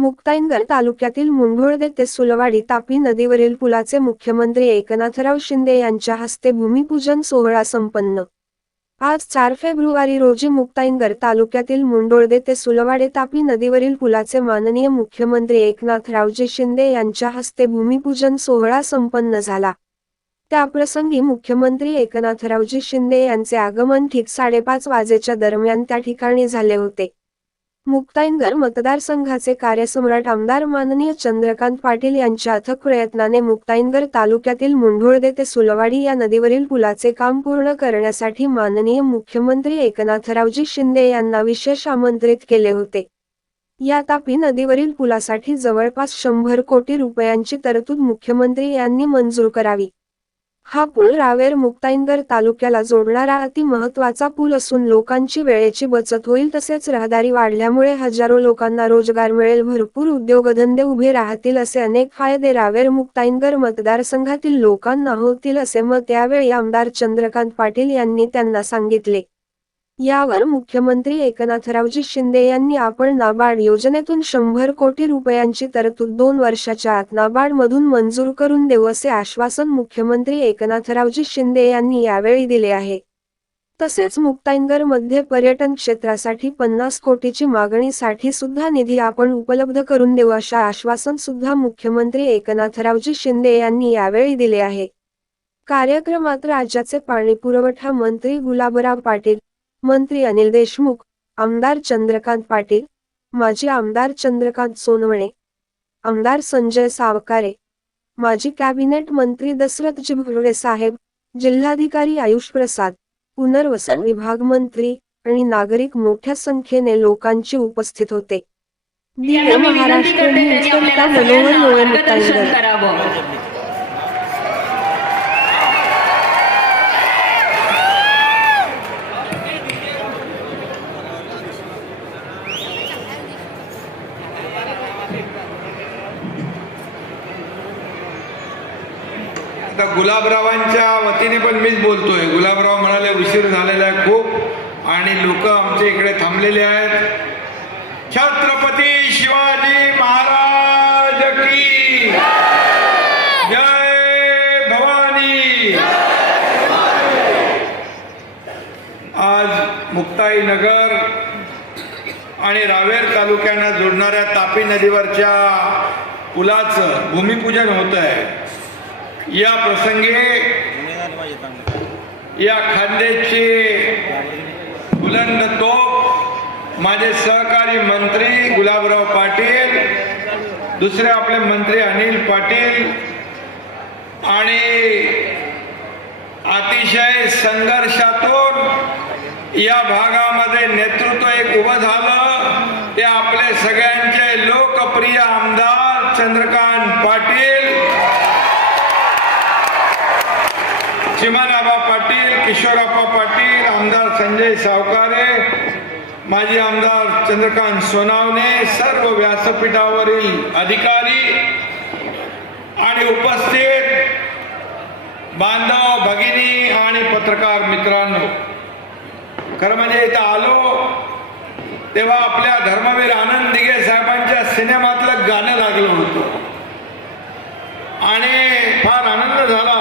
मुक्ताईनगर तालुक्यातील मुंढोळदे ते सुलवाडी तापी नदीवरील पुलाचे मुख्यमंत्री एकनाथराव शिंदे यांच्या हस्ते भूमिपूजन सोहळा संपन्न. आज चार फेब्रुवारी रोजी मुक्ताईनगर तालुक्यातील मुंडोळदे ते सुलवाडे तापी नदीवरील पुलाचे माननीय मुख्यमंत्री एकनाथरावजी शिंदे यांच्या हस्ते भूमिपूजन सोहळा संपन्न झाला. त्याप्रसंगी मुख्यमंत्री एकनाथरावजी शिंदे यांचे आगमन ठीक साडेपाच वाजेच्या दरम्यान त्या ठिकाणी झाले होते. मुक्ताईनगर मतदारसंघाचे कार्यसम्राट आमदार माननीय चंद्रकांत पाटील यांच्या अथक प्रयत्नाने मुक्ताईनगर तालुक्यातील मुंढोळदे ते सुलवाडी या नदीवरील पुलाचे काम पूर्ण करण्यासाठी माननीय मुख्यमंत्री एकनाथरावजी शिंदे यांना विशेष आमंत्रित केले होते. या तापी नदीवरील पुलासाठी जवळपास शंभर कोटी रुपयांची तरतूद मुख्यमंत्री यांनी मंजूर करावी. हा पूल रावेर मुक्ताईनगर तालुक्याला जोडणारा अति महत्त्वाचा पूल असून लोकांची वेळेची बचत होईल तसेच रहदारी वाढल्यामुळे हजारो लोकांना रोजगार मिळेल. भरपूर उद्योगधंदे उभे राहतील असे अनेक फायदे रावेर मुक्ताईनगर मतदारसंघातील लोकांना होतील असे मत यावेळी आमदार चंद्रकांत पाटील यांनी त्यांना सांगितले. यावर मुख्यमंत्री एकनाथरावजी शिंदे यांनी आपण नाबार्ड योजनेतून शंभर कोटी रुपयांची तरतूद दोन वर्षाच्या आत नाबार्ड मधून मंजूर करून देऊ असे आश्वासन मुख्यमंत्री एकनाथरावजी शिंदे यांनी यावेळी दिले आहे. तसेच मुक्ताईनगरमध्ये पर्यटन क्षेत्रासाठी पन्नास कोटीची मागणीसाठी सुद्धा निधी आपण उपलब्ध करून देऊ अशा आश्वासन सुद्धा मुख्यमंत्री एकनाथरावजी शिंदे यांनी यावेळी दिले आहे. कार्यक्रमात राज्याचे पाणी पुरवठा मंत्री गुलाबराव पाटील मंत्री अनिल देशमुख आमदार चंद्रकांत पाटील माजी आमदार चंद्रकांत सोनवणे आमदार संजय सावकारे माजी कॅबिनेट मंत्री दशरथ जिभुर्डे साहेब जिल्हाधिकारी आयुष प्रसाद पुनर्वसन विभाग मंत्री आणि नागरिक मोठ्या संख्येने लोकांची उपस्थित होते. महाराष्ट्र न्यूज करिता मनोहर लोळे मुक्ताईनगर करावं आता गुलाबरावांच्या वतीने पण मीच बोलतोय. गुलाबराव म्हणाले उशीर झालेला आहे खूप आणि लोक आमच्या इकडे थांबलेले आहेत. छत्रपती शिवाजी महाराज की जय भवानी. आज मुक्ताई नगर आणि रावेर तालुक्यांना जोडणाऱ्या तापी नदीवरच्या पुलाचं भूमिपूजन होत आहे या प्रसंगी या खांद्याची बुलंद तोप माझे सहकारी मंत्री गुलाबराव पाटील दुसरे आपले मंत्री अनिल पाटील आणि अतिशय संघर्षातून या भागामध्ये नेतृत्व एक उभं झालं. ते आपले सगळ्यांचे लोकप्रिय आमदार चंद्रकांत पाटील चिमानाबा पाटील किशोरप्पा पाटील आमदार संजय सावकारे माजी आमदार चंद्रकांत सोनावणे सर्व व्यासपीठावरील अधिकारी आणि उपस्थित बांधव भगिनी आणि पत्रकार मित्रांनो खरं म्हणजे इथं आलो तेव्हा आपल्या धर्मवीर आनंद दिघे साहेबांच्या सिनेमातलं गाणं लागलं होतं. आणि फार आनंद झाला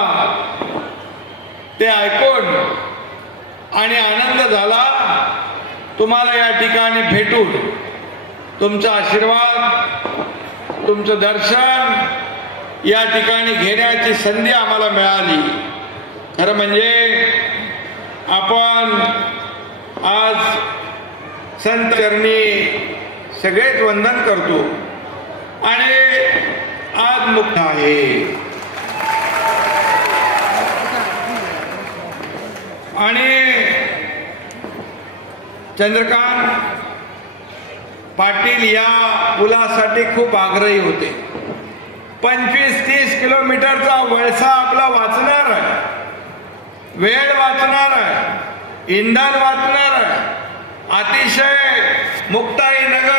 ते ऐकून आणि आनंद झाला. तुम्हाला या ठिकाणी भेटून तुमचा आशीर्वाद तुमचं दर्शन या ठिकाणी घेण्याची संधी आम्हाला मिळाली. खरं म्हणजे आपण आज संत चरणी सगळेच वंदन करतो. आणि आज मुक्त आहे आणि चंद्रकांत पाटील या पुलासाठी खूप आग्रही होते. पंचवीस तीस किलोमीटरचा वळसा आपला वाचणार आहे. वेळ वाचणार आहे. इंधन वाचणार आहे. अतिशय मुक्ताई नगर